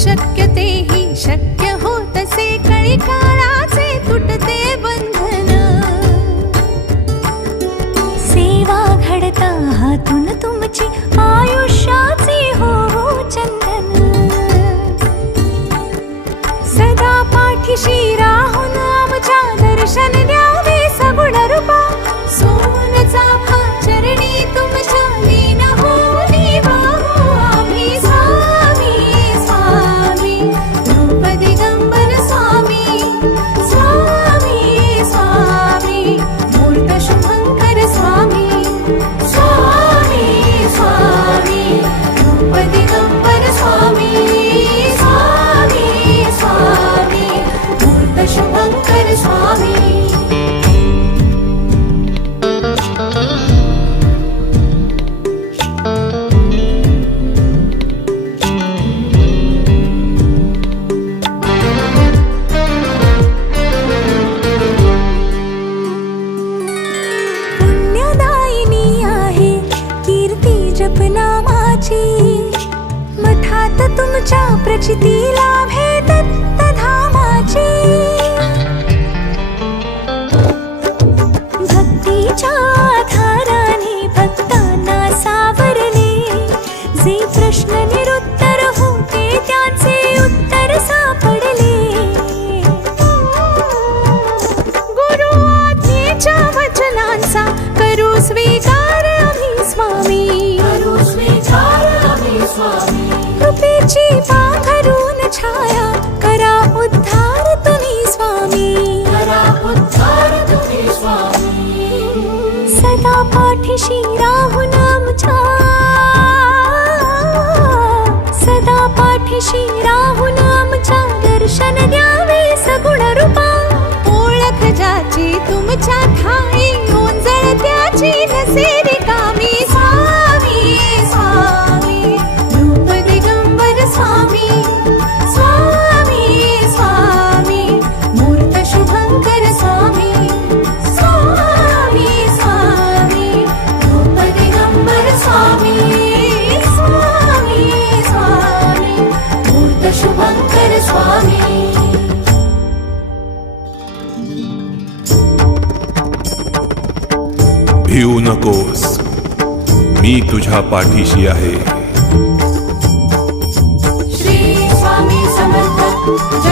शक्य तेही शक्य होतसे, कळी काळाचे तुटते बंधन. सेवा घडता हातून तुमची, आयुष्याचे हो चंदन. सदा पाठीशी राहून आमच्या दर्शन द्यावे सगुण रूपा. सोन चाफा चरणी तुमच्या लीन होऊनी वाहू आम्ही. स्वामी स्वामी रूप दिगंबर स्वामी. स्वामी स्वामी मूर्त शुभंकर स्वामी. स्वामी स्वामी रूप दिगंबर स्वामी. स्वामी स्वामी मूर्त शुभंकर स्वामी. पुण्यदायिनी आहे कीर्ती जपनामाची, मठात तुमच्या प्रचिती लाभे दत्तधामाची. भक्तीच्या आधाराने भक्तांना सावरले, जे प्रश्न निरुत्तर होते त्याचे उत्तर सापडले. गुरु आज्ञेच्या वचनांचा करू स्वीकार आम्ही स्वामी. करू स्वीकार आम्ही स्वामी. कृपेची पांघरून छाया करा उद्धार तुम्ही स्वामी. करा उद्धार तुम्ही स्वामी. सदा पाठीशी राहून आमच्या, सदा पाठीशी राहून आमच्या दर्शन द्यावे सगुण रूपा. ओळख ज्याची तुमच्या ठाई, ओंजळ त्याची नसे रिकामी. स्वामी स्वामी रूप दिगंबर स्वामी. स्वामी स्वामी मूर्त शुभंकर स्वामी. स्वामी स्वामी रूप दिगंबर स्वामी. स्वामी स्वामी मूर्त शुभंकर स्वामी. भिवू नकोस, मी तुझ्या पाठीशी आहे. श्री स्वामी समर्थ.